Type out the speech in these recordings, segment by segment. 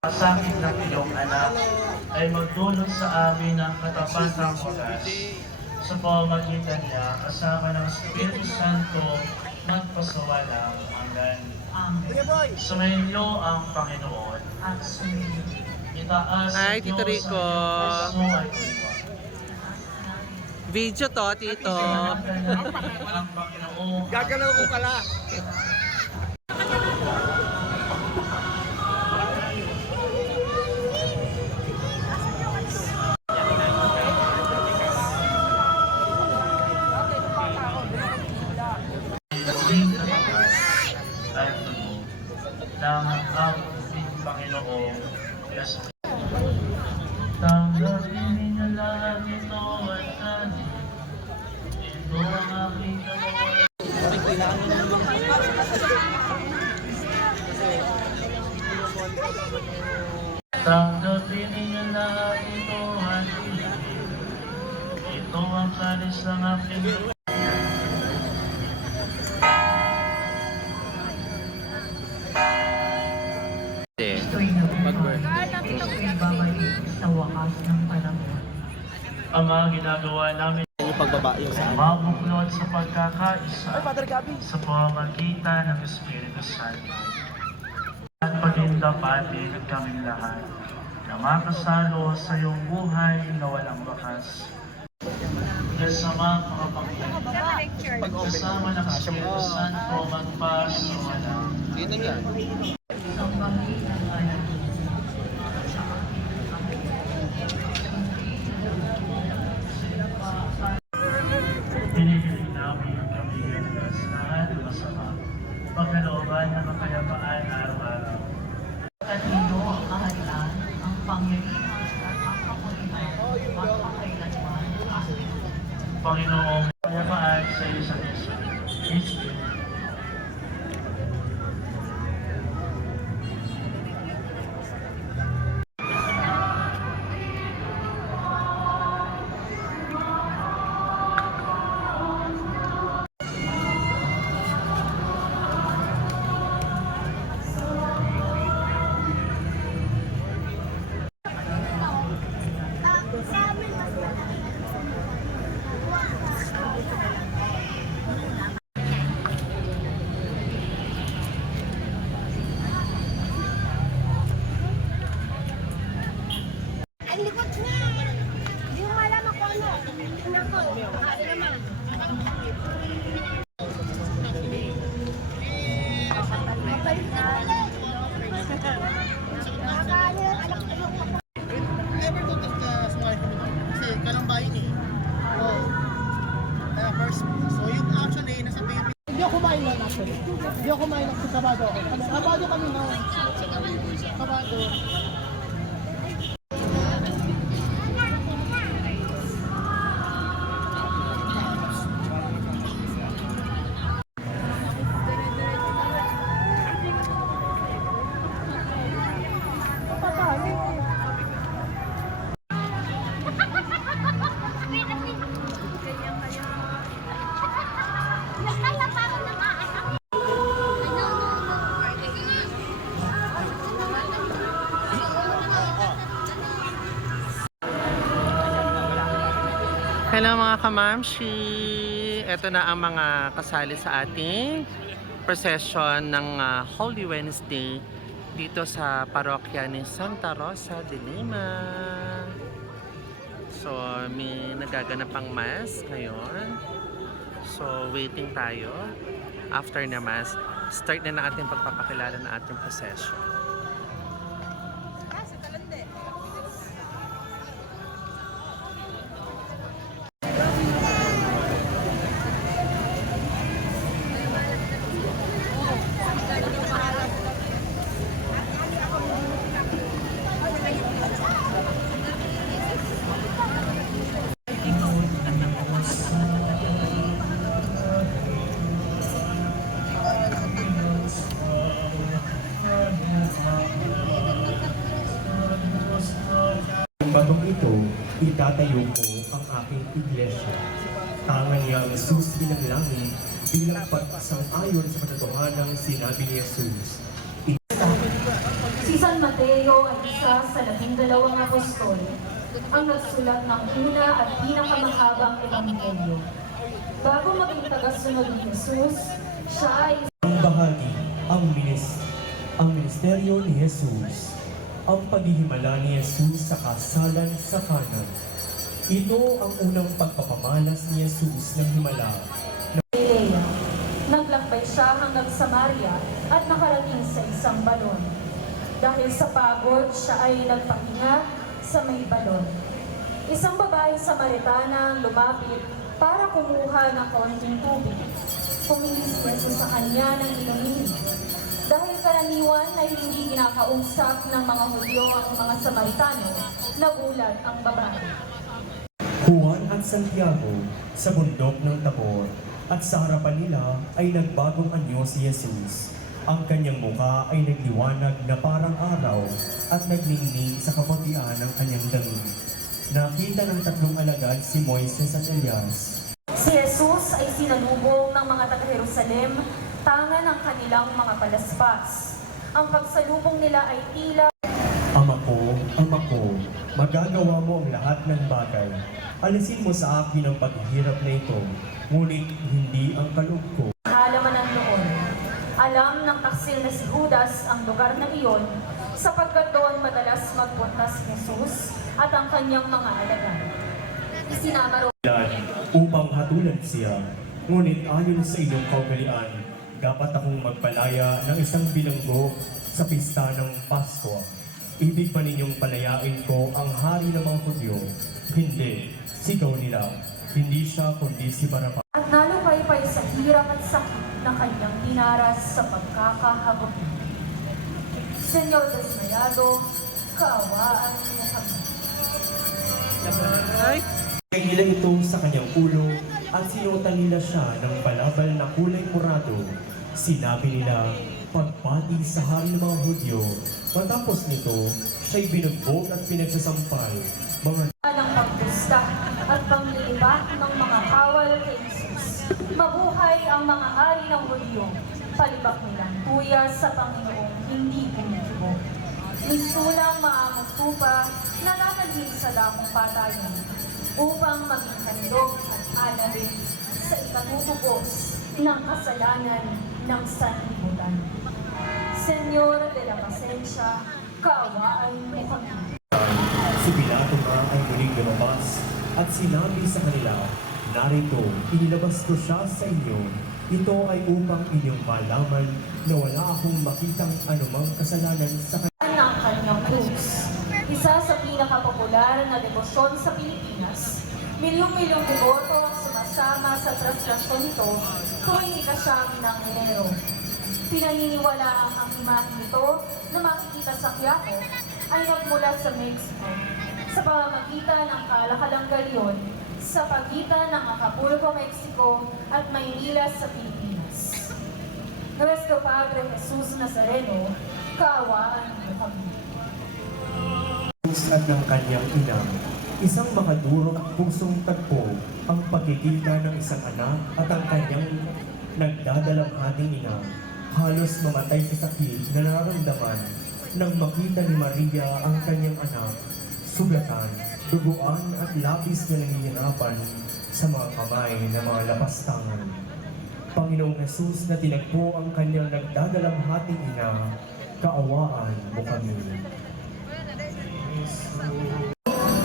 Sakit ng iyong anak ay magdulot sa amin ng katapatang wagas. Sa pamamagitan niya, kasama ng Espiritu Santo, magpasawalang hanggan. Amen. Sumainyo ang Panginoon. At sumunod. Itaas Ay, ang Tito Diyos Rico. ang iyong puso at diwa. Video to, Tito. Ang Panginoon. Gagalaw ko pala. At tumo ng ating Panginoong Yesu. Tanggapin ninyo lahat ito at tani. Ito ang aking kalooban. Tanggapin ninyo lahat ito at tani. Ito ang kalis ng aking Ito'y nabubuhay. Ito'y babalik sa wakas ng panahon. Ama, ginagawa namin Yung pagbaba yung sa mabuklod sa pagkakaisa Ay, Father Gabi. sa pamamagitan ng Espiritu Santo. At pagindapati ng kaming lahat na makasalo sa iyong buhay na walang wakas. Kasama makapangyarihan, kasama ng Espiritu Santo magpasawalang. Sino yan? Ang bangin ng anak. Pinipiling namin ang kaming sa lahat ng masama. Pagkalooban ng kapayapaan araw-araw. At ito ang kaharian, ang pangyarihan at ang kapulihan, magpakailanman. Amen. Panginoong kapayapaan sa isa't isa. Espiritu. Ang likod niya. Hindi mo malaman kung ano. Tingnan ko. Ano naman. Mabalik na ulit. Nakakaano yung anak ko yung kapatid. Never ko sumali kami doon. Kasi kalambayin eh. Oh. Kaya first, so yung actually, nasa baby. Hindi ako kumain lang actually. Hindi ako kumain lang sa Sabado ako. Sabado kami na. Sabado. Nakala pa ako ng anak. Hello mga kamamshi! Ito na ang mga kasali sa ating procession ng Holy Wednesday dito sa parokya ni Santa Rosa de Lima. So, may nagaganap ang mass ngayon. So, waiting tayo. After na mass, start na ating pagpapakilala ng ating procession. Ang batong ito, itatayo ko ang aking iglesia. Tangan niya ang Jesus bilang langit, bilang pagsang-ayon sa katotohanan ng sinabi ni Jesus. Si San Mateo Mateo ay isa sa 12 apostol, ang nagsulat ng una at pinakamahabang ebanghelyo. Bago maging tagasunod ni Jesus, siya ay Ang bahagi, ang ministeryo ni Jesus, ang paghihimala ni Jesus sa kasalan sa kanan. Ito ang unang pagpapamalas ni Jesus ng himala. Galilea. Naglakbay siya hanggang Samaria at nakarating sa isang balon. Dahil sa pagod, siya ay nagpahinga sa may balon. Isang babaeng Samaritana ang lumapit para kumuha ng kaunting tubig. Humingi si Jesus sa kanya ng inumin. Dahil karaniwan ay hindi kinakausap ng mga Hudyo ang mga Samaritano, nagulat ang babae. Juan at Santiago sa bundok ng Tabor, at sa harapan nila ay nagbagong anyo si Jesus. Ang kanyang mukha ay nagliwanag na parang araw at nagningning sa kaputian ng kanyang damit. Nakita ng tatlong alagad si Moises at Elias. Si Jesus ay sinalubong ng mga taga-Jerusalem, tangan ng kanilang mga palaspas. Ang pagsalubong nila ay tila Ama ko, magagawa mo ang lahat ng bagay. Alisin mo sa akin ang paghihirap na ito, ngunit hindi ang kaloob ko. halaman ng noon. Alam ng taksil na si Judas ang lugar na iyon, sapagkat doon madalas magpunta si Jesus at ang kanyang mga alagad. Isinama Upang hatulan siya, ngunit ayon sa iyong kaugalian, dapat akong magpalaya ng isang bilanggo sa pista ng Pasko. Ibig ba ninyong palayain ko ang hari ng mga Hudyo? Hindi, sigaw nila. Hindi siya kundi si Barabas. at nalupaypay sa hirap at sakit na kanyang dinaras sa pagkakahabag. Senyor Desmayado, kaawaan niyo kami. Kaya nila ito sa kanyang ulo at sinuotan nila siya ng balabal na kulay murado. Sinabi nila, pagpati sa hari ng mga Hudyo. Matapos nito, siya'y binugbog at pinagsasampal. Mga Ng pagpusta at panglilibat ng mga kawal kay Jesus. Mabuhay ang mga hari ng Hudyo. Palibak nilang tuya sa Panginoong hindi kumikibo. Misulang maamong tupa na nakalhin sa dakong patayan upang maging handog at alabin sa ikatutubos ng kasalanan ng sanlibutan. Senyor de la Pasencia, kaawaan mo kami. si Pilato nga ay muling lumabas at sinabi sa kanila, narito, inilabas ko siya sa inyo. Ito ay upang inyong malaman na wala akong makitang anumang kasalanan sa Ng kanyang krus. Isa sa pinakapopular na debosyon sa Pilipinas, milyong-milyong deboto ang sumasama sa traslasyon nito tuwing ikasyam ng Enero. Pinaniniwalaang ang imahe nito na makikita sa Quiapo ay nagmula sa Mexico sa pamamagitan ng kalakalang galyon sa pagitan ng Acapulco, Mexico at Maynila sa Pilipinas. Nuestro Padre Jesus Nazareno, kaawaan mo kami. at ng kanyang ina. Isang makadurog pusong tagpo ang pagkikita ng isang anak at ang kanyang nagdadalamhating ina. Halos mamatay sa sakit na nararamdaman nang makita ni Maria ang kanyang anak. Sugatan, duguan at labis na nanghihirapan sa mga kamay ng mga lapastangan. Panginoong Jesus na tinagpo ang kanyang nagdadalamhating ina, kaawaan mo kami.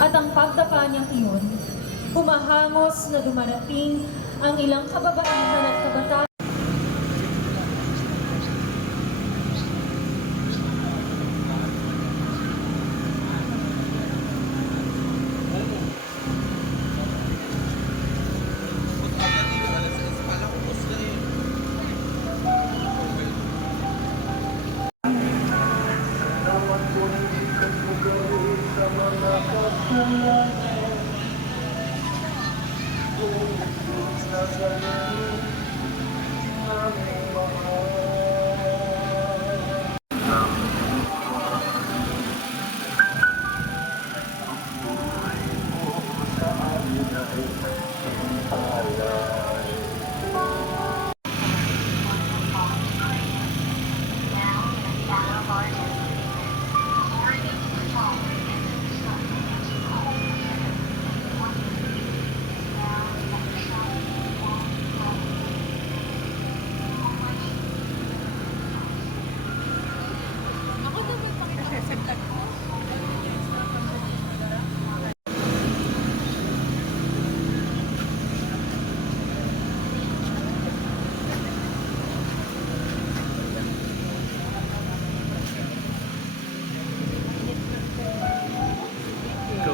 At ang pagdapa niyang iyon, humahangos na dumarating ang ilang kababaihan at kabataan.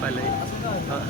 pala eh. Ah.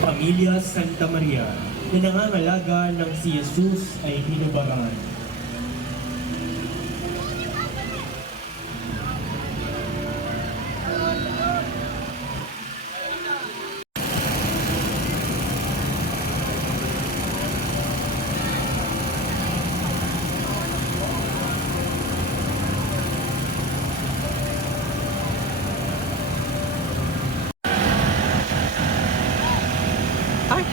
Pamilya Santa Maria na nangangalaga ng si Jesus ay hinubaran. Ay!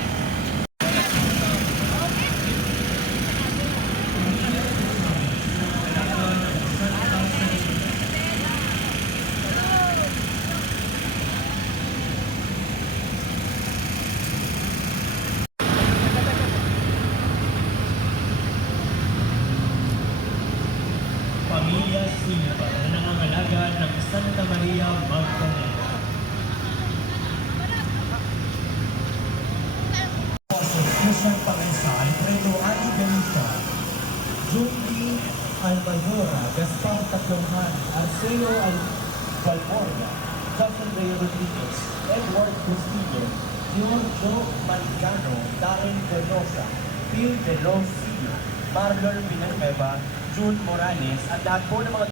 Pamilya Silva na nangangalaga ng Santa Maria Magdalena. Christian Pangensal, Fredo Ali Benita, Jundi Almayora, Gaspar Tatlonghan, Arceo Valborda, Justin Ray Rodriguez, Edward Castillo, Giorgio Malicano, Darren Vernosa, Phil De Rosio, Marlon Villanueva, June Morales, at lahat po ng mga